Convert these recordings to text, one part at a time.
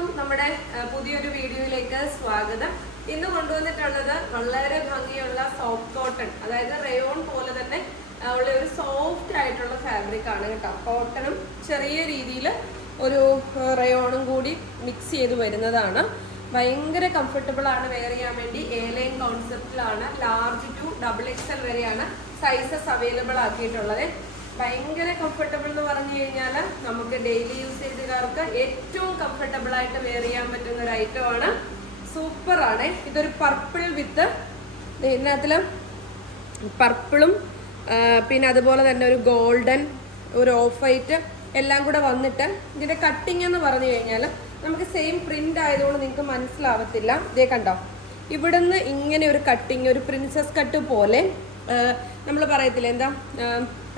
എല്ലാവർക്കും നമ്മുടെ പുതിയൊരു വീഡിയോയിലേക്ക് സ്വാഗതം. ഇന്ന് കൊണ്ടുവന്നിട്ടുള്ളത് വളരെ ഭംഗിയുള്ള സോഫ്റ്റ് കോട്ടൺ അതായത് റയോൺ പോലെ തന്നെ ഉള്ള ഒരു സോഫ്റ്റ് ആയിട്ടുള്ള ഫാബ്രിക് ആണ് കേട്ടോ. കോട്ടണും ചെറിയ രീതിയിൽ ഒരു റയോണും കൂടി മിക്സ് ചെയ്ത് വരുന്നതാണ്. ഭയങ്കര കംഫർട്ടബിൾ ആണ് വെയർ ചെയ്യാൻ വേണ്ടി. എ ലൈൻ കോൺസെപ്റ്റിലാണ് ലാർജ് ടു ഡബിൾ എക്സൽ വരെയാണ് സൈസസ് അവൈലബിൾ ആക്കിയിട്ടുള്ളത്. ഭയങ്കര കംഫർട്ടബിൾ എന്ന് പറഞ്ഞു കഴിഞ്ഞാൽ നമുക്ക് ഡെയിലി യൂസ് യൂസേജുകാർക്ക് ഏറ്റവും കംഫർട്ടബിൾ ആയിട്ട് വെയർ ചെയ്യാൻ പറ്റുന്ന ഒരു ഐറ്റം ആണ്. സൂപ്പർ ആണ്. ഇതൊരു പർപ്പിൾ വിത്ത് ഇതിനകത്തിൽ പർപ്പിളും പിന്നെ അതുപോലെ തന്നെ ഒരു ഗോൾഡൻ ഒരു ഓഫ് വൈറ്റ് എല്ലാം കൂടെ വന്നിട്ട് ഇതിന്റെ കട്ടിങ് എന്ന് പറഞ്ഞു കഴിഞ്ഞാൽ നമുക്ക് സെയിം പ്രിന്റ് ആയതുകൊണ്ട് നിങ്ങൾക്ക് മനസ്സിലാവത്തില്ല. ഇതേ കണ്ടോ? ഇവിടുന്ന് ഇങ്ങനെ ഒരു കട്ടിങ് ഒരു പ്രിൻസസ് കട്ട് പോലെ നമ്മൾ പറയത്തില്ല എന്താ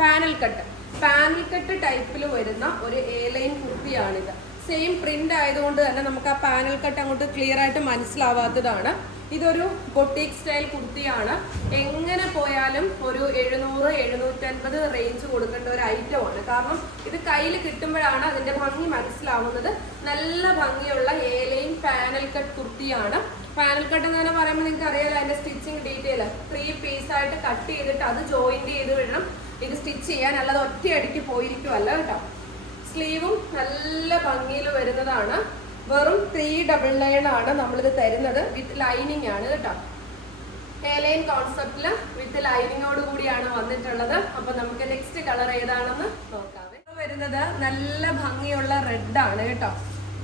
പാനൽ കട്ട് പാനൽ കട്ട് ടൈപ്പിൽ വരുന്ന ഒരു എ ലൈൻ കുർത്തിയാണിത് സെയിം പ്രിന്റ് ആയതുകൊണ്ട് തന്നെ നമുക്ക് ആ പാനൽ കട്ട് അങ്ങോട്ട് ക്ലിയർ ആയിട്ട് മനസ്സിലാവാത്തതാണ്. ഇതൊരു ബൊട്ടീക് സ്റ്റൈൽ കുർത്തിയാണ്. എങ്ങനെ പോയാലും ഒരു എഴുന്നൂറ് എഴുന്നൂറ്റൻപത് റേഞ്ച് കൊടുക്കേണ്ട ഒരു ഐറ്റമാണ് കാരണം ഇത് കയ്യിൽ കിട്ടുമ്പോഴാണ് അതിന്റെ ഭംഗി മനസ്സിലാവുന്നത്. നല്ല ഭംഗിയുള്ള ഏലയും പാനൽ കട്ട് കുർത്തിയാണ്. പാനൽ കട്ട് എന്ന് തന്നെ പറയുമ്പോൾ നിങ്ങൾക്ക് അറിയാലോ അതിന്റെ സ്റ്റിച്ചിങ് ഡീറ്റെയിൽ ത്രീ പീസ് ആയിട്ട് കട്ട് ചെയ്തിട്ട് അത് ജോയിന്റ് ചെയ്ത് വിടണം. ഇത് സ്റ്റിച്ച് ചെയ്യാൻ അല്ലാതെ ഒറ്റയടിക്ക് പോയിരിക്കുമല്ല കേട്ടോ. സ്ലീവും നല്ല ഭംഗിയിൽ വരുന്നതാണ്. വെറും ത്രീ ഡബിൾ ലൈൻ ആണ് നമ്മളിത് തരുന്നത് വിത്ത് ലൈനിങ് ആണ് കേട്ടോ. ലൈൻ കോൺസെപ്റ്റിൽ വിത്ത് ലൈനിങ്ങോട് കൂടിയാണ് വന്നിട്ടുള്ളത്. അപ്പൊ നമുക്ക് നെക്സ്റ്റ് കളർ ഏതാണെന്ന് നോക്കാം. വരുന്നത് നല്ല ഭംഗിയുള്ള റെഡ് ആണ് കേട്ടോ.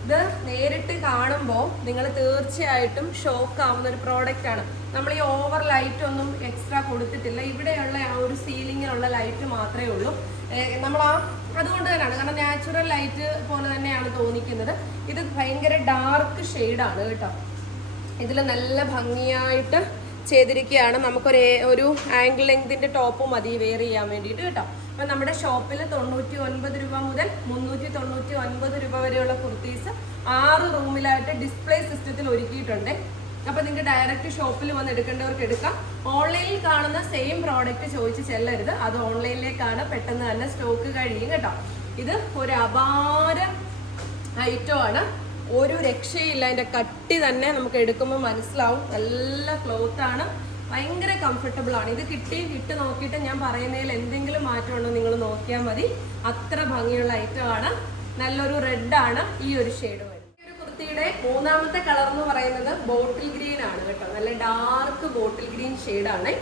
ഇത് നേരിട്ട് കാണുമ്പോൾ നിങ്ങൾ തീർച്ചയായിട്ടും ഷോക്ക് ആവുന്ന ഒരു പ്രോഡക്റ്റ് ആണ്. നമ്മൾ ഈ ഓവർ ലൈറ്റ് ഒന്നും എക്സ്ട്രാ കൊടുത്തിട്ടില്ല. ഇവിടെയുള്ള ആ ഒരു സീലിങ്ങിലുള്ള ലൈറ്റ് മാത്രമേ ഉള്ളൂ. നമ്മൾ ആ അതുകൊണ്ട് തന്നെയാണ്. കാരണം നാച്ചുറൽ ലൈറ്റ് പോലെ തന്നെയാണ് തോന്നിക്കുന്നത്. ഇത് ഭയങ്കര ഡാർക്ക് ഷെയ്ഡാണ് കേട്ടോ. ഇതിൽ നല്ല ഭംഗിയായിട്ട് ചെയ്തിരിക്കുകയാണ്. നമുക്കൊരു ഒരു ആംഗിൾ ലെങ്തിന്റെ ടോപ്പ് മതി വെയർ ചെയ്യാൻ വേണ്ടിയിട്ട് കേട്ടോ. അപ്പം നമ്മുടെ ഷോപ്പിൽ തൊണ്ണൂറ്റി ഒൻപത് രൂപ മുതൽ മുന്നൂറ്റി തൊണ്ണൂറ്റി ഒൻപത് രൂപ വരെയുള്ള കുർത്തീസ് ആറ് റൂമിലായിട്ട് ഡിസ്പ്ലേ സിസ്റ്റത്തിൽ ഒരുക്കിയിട്ടുണ്ട്. അപ്പം നിങ്ങൾക്ക് ഡയറക്റ്റ് ഷോപ്പിൽ വന്ന് എടുക്കേണ്ടവർക്ക് എടുക്കാം. ഓൺലൈനിൽ കാണുന്ന സെയിം പ്രോഡക്റ്റ് ചോദിച്ച് ചെല്ലരുത്. അത് ഓൺലൈനിലേക്കാണ് പെട്ടെന്ന് തന്നെ സ്റ്റോക്ക് കഴിയും കേട്ടോ. ഇത് ഒരു അപാര ഐറ്റം ആണ്. ഒരു രക്ഷയില്ല. അതിന്റെ കട്ടി തന്നെ നമുക്ക് എടുക്കുമ്പോൾ മനസ്സിലാവും. നല്ല ക്ലോത്ത് ആണ്. ഭയങ്കര കംഫർട്ടബിൾ ആണ്. ഇത് കിട്ടി ഇട്ട് നോക്കിയിട്ട് ഞാൻ പറയുന്നതിൽ എന്തെങ്കിലും മാറ്റമുണ്ടോ നിങ്ങൾ നോക്കിയാൽ മതി. അത്ര ഭംഗിയുള്ള ഐറ്റം ആണ്. നല്ലൊരു റെഡ് ആണ് ഈ ഒരു ഷെയ്ഡ് വരുന്നത് കുർത്തിയുടെ മൂന്നാമത്തെ കളർ എന്ന് പറയുന്നത് ബോട്ടിൽ ഗ്രീൻ ആണ് കേട്ടോ. നല്ല ഡാർക്ക് ബോട്ടിൽ ഗ്രീൻ ആണ്.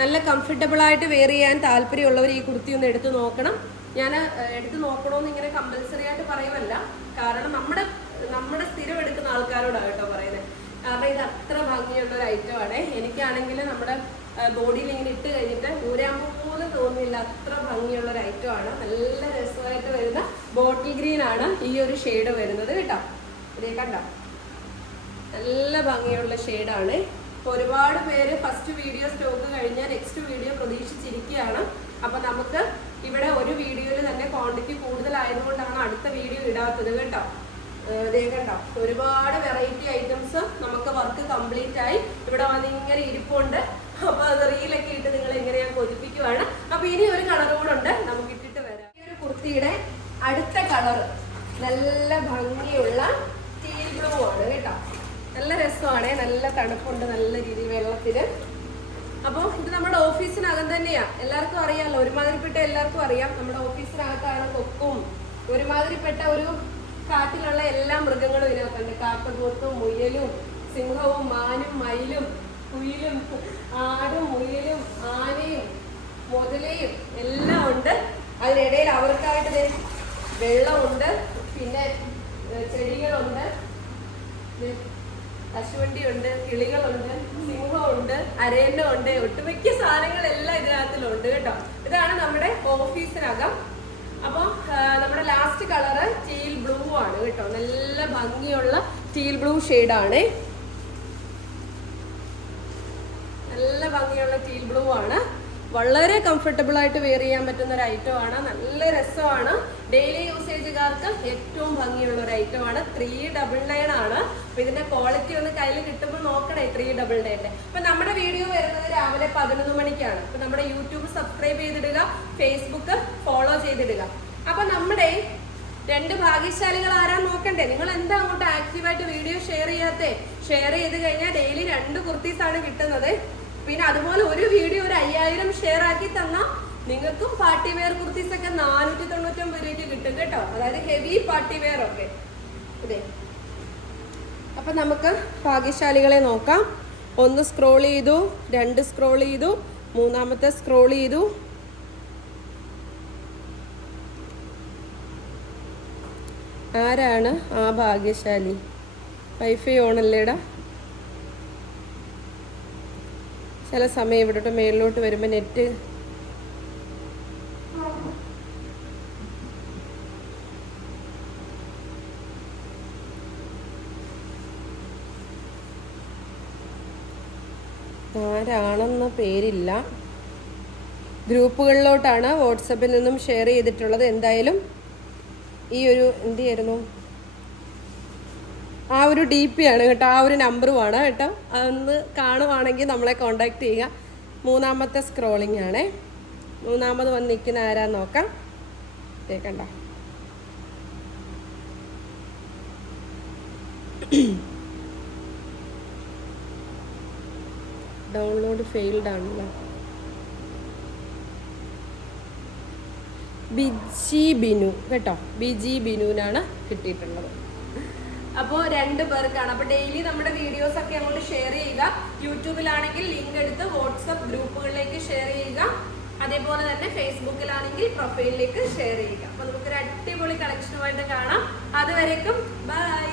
നല്ല കംഫർട്ടബിൾ ആയിട്ട് വെയർ ചെയ്യാൻ താല്പര്യമുള്ളവർ ഈ കുർത്തി ഒന്ന് എടുത്തു നോക്കണം. ഞാൻ എടുത്തു നോക്കണമെന്ന് ഇങ്ങനെ കമ്പൽസറി ആയിട്ട് പറയുമല്ല കാരണം നമ്മുടെ നമ്മുടെ സ്ഥിരം എടുക്കുന്ന ആൾക്കാരോടാണ് കേട്ടോ പറയുന്നത്. കാരണം ഇത് അത്ര ഭംഗിയുള്ള ഒരു ഐറ്റം ആണ്. എനിക്കാണെങ്കിൽ നമ്മുടെ ബോഡിയിൽ ഇങ്ങനെ ഇട്ട് കഴിഞ്ഞിട്ട് ഊരാൻ പോലും തോന്നില്ല അത്ര ഭംഗിയുള്ള ഒരു ഐറ്റം ആണ്. നല്ല രസമായിട്ട് വരുന്ന ബോട്ടിൽ ഗ്രീൻ ആണ് ഈ ഒരു ഷെയ്ഡ് വരുന്നത് കേട്ടോ. ഇതേ കണ്ടോ? നല്ല ഭംഗിയുള്ള ഷെയ്ഡാണ് ഒരുപാട് പേര് ഫസ്റ്റ് വീഡിയോ സ്റ്റോക്ക് കഴിഞ്ഞാൽ നെക്സ്റ്റ് വീഡിയോ പ്രതീക്ഷിച്ചിരിക്കുകയാണ്. അപ്പം നമുക്ക് ഇവിടെ ഒരു വീഡിയോയിൽ തന്നെ ക്വാണ്ടിറ്റി കൂടുതലായതുകൊണ്ടാണ് അടുത്ത വീഡിയോ ഇടാത്തത് കേട്ടോ. കണ്ടോ ഒരുപാട് വെറൈറ്റി ഐറ്റംസ് നമുക്ക് വർക്ക് കംപ്ലീറ്റ് ആയി. ഇവിടെ വന്ന് ഇങ്ങനെ ഇരിപ്പുണ്ട്. അപ്പൊ അത് റീലൊക്കെ ഇട്ട് നിങ്ങൾ ഇങ്ങനെ ഞാൻ കൊതിപ്പിക്കുവാണ്. അപ്പൊ ഇനി ഒരു കളർ കൂടെ ഉണ്ട് നമുക്ക് ഇട്ടിട്ട് വരാം. ഈ ഒരു കുർത്തിയുടെ അടുത്ത കളർ നല്ല ഭംഗിയുള്ള ടീൽ ബ്ലൂ ആണ് കേട്ടോ. നല്ല രസമാണ് നല്ല തണുപ്പുണ്ട് നല്ല രീതിയിൽ വെള്ളത്തിൽ. അപ്പോൾ ഇത് നമ്മുടെ ഓഫീസിനകം തന്നെയാ. എല്ലാവർക്കും അറിയാമല്ലോ ഒരുമാതിരിപ്പെട്ട എല്ലാവർക്കും അറിയാം. നമ്മുടെ ഓഫീസിനകത്താണ് കൊക്കും. ഒരുമാതിരിപ്പെട്ട ഒരു കാട്ടിലുള്ള എല്ലാ മൃഗങ്ങളും ഇതിനകത്തുണ്ട്. കാട്ടുപോത്തും മുയലും സിംഹവും മാനും മയിലും കുയിലും ആടും മുയലും ആനയും മുതലയും എല്ലാം ഉണ്ട്. അതിനിടയിൽ അവർക്കായിട്ട് വെള്ളമുണ്ട്. പിന്നെ ചെടികളുണ്ട്. കശുവണ്ടിയുണ്ട് കിളികളുണ്ട് സിംഹമുണ്ട് അരയന്നമുണ്ട് ഒട്ടുമിക്ക സാധനങ്ങളെല്ലാം ഇതിനകത്തിലുണ്ട് കേട്ടോ. ഇതാണ് നമ്മുടെ ഓഫീസിനകം. അപ്പോൾ നമ്മുടെ ലാസ്റ്റ് കളറ് ടീൽ ബ്ലൂ ആണ് കേട്ടോ. നല്ല ഭംഗിയുള്ള ടീൽ ബ്ലൂ ആണ്. നല്ല ഭംഗിയുള്ള ടീൽ ബ്ലൂ ആണ്. വളരെ കംഫർട്ടബിൾ ആയിട്ട് വെയർ ചെയ്യാൻ പറ്റുന്ന ഒരു ഐറ്റം ആണ്. നല്ല രസമാണ്. ഡെയിലി യൂസേജുകാർക്ക് ഏറ്റവും ഭംഗിയുള്ള ഒരു ഐറ്റം ആണ്. ത്രീ ഡബിൾ നയൻ ആണ്. അപ്പൊ ഇതിന്റെ ക്വാളിറ്റി ഒന്ന് കയ്യിൽ കിട്ടുമ്പോൾ നോക്കണേ ത്രീ ഡബിൾ നയന്റെ അപ്പൊ നമ്മുടെ വീഡിയോ വരുന്നത് രാവിലെ പതിനൊന്ന് മണിക്കാണ്. അപ്പൊ നമ്മുടെ യൂട്യൂബ് സബ്സ്ക്രൈബ് ചെയ്തിടുക ഫേസ്ബുക്ക് ഫോളോ ചെയ്തിടുക. അപ്പൊ നമ്മുടെ രണ്ട് ഭാഗ്യശാലികൾ ആരാ നോക്കണ്ടേ? നിങ്ങൾ എന്താ അങ്ങോട്ട് ആക്റ്റീവായിട്ട് വീഡിയോ ഷെയർ ചെയ്യാത്തേ? ഷെയർ ചെയ്ത് കഴിഞ്ഞാൽ ഡെയിലി രണ്ട് കുർത്തീസ് ആണ് കിട്ടുന്നത്. പിന്നെ അതുപോലെ ഒരു വീഡിയോ ഒരു അയ്യായിരം ഷെയർ ആക്കി തന്നാൽ നിങ്ങൾക്കും പാർട്ടി വെയർ കുർത്തീസ് ഒക്കെ നാനൂറ്റി തൊണ്ണൂറ്റൊമ്പത് രൂപയ്ക്ക് കിട്ടും കേട്ടോ. അതായത് ഹെവി പാർട്ടി വെയർ ഒക്കെ. അതെ അപ്പൊ നമുക്ക് ഭാഗ്യശാലികളെ നോക്കാം. ഒന്ന് സ്ക്രോൾ ചെയ്തു രണ്ട് സ്ക്രോൾ ചെയ്തു മൂന്നാമത്തെ സ്ക്രോൾ ചെയ്തു. ആരാണ് ആ ഭാഗ്യശാലി? വൈഫൈ ഓണല്ലേടാ ചില സമയം ഇവിടോട്ട് മേളിലോട്ട് വരുമ്പോൾ നെറ്റ് ആരാണെന്ന പേരില്ല. ഗ്രൂപ്പുകളിലോട്ടാണ് വാട്സപ്പിൽ നിന്നും ഷെയർ ചെയ്തിട്ടുള്ളത്. എന്തായാലും ഈ ഒരു എന്ത് ആ ഒരു ഡി പി ആണ് കേട്ടോ ആ ഒരു നമ്പറുമാണ് കേട്ടോ. അതൊന്ന് കാണുവാണെങ്കിൽ നമ്മളെ കോണ്ടാക്ട് ചെയ്യുക. മൂന്നാമത്തെ സ്ക്രോളിംഗ് ആണേ. മൂന്നാമത് വന്ന് നിൽക്കുന്ന ആരാന്ന് നോക്കാം. കേൾക്കണ്ട ഡൗൺലോഡ് ഫെയിൽഡ് ആണല്ലോ. ബിജി ബിനു കേട്ടോ. ബിജി ബിനുവിനാണ് കിട്ടിയിട്ടുള്ളത്. അപ്പോൾ രണ്ട് പേർക്കാണ്. അപ്പോൾ ഡെയിലി നമ്മുടെ വീഡിയോസ് ഒക്കെ അങ്ങോട്ട് ഷെയർ ചെയ്യുക. യൂട്യൂബിലാണെങ്കിൽ ലിങ്ക് എടുത്ത് വാട്സപ്പ് ഗ്രൂപ്പുകളിലേക്ക് ഷെയർ ചെയ്യുക. അതേപോലെ തന്നെ ഫേസ്ബുക്കിലാണെങ്കിൽ പ്രൊഫൈലിലേക്ക് ഷെയർ ചെയ്യുക. അപ്പോൾ നമുക്കൊരു അടിപൊളി കളക്ഷനുമായിട്ട് കാണാം. അതുവരേക്കും ബൈ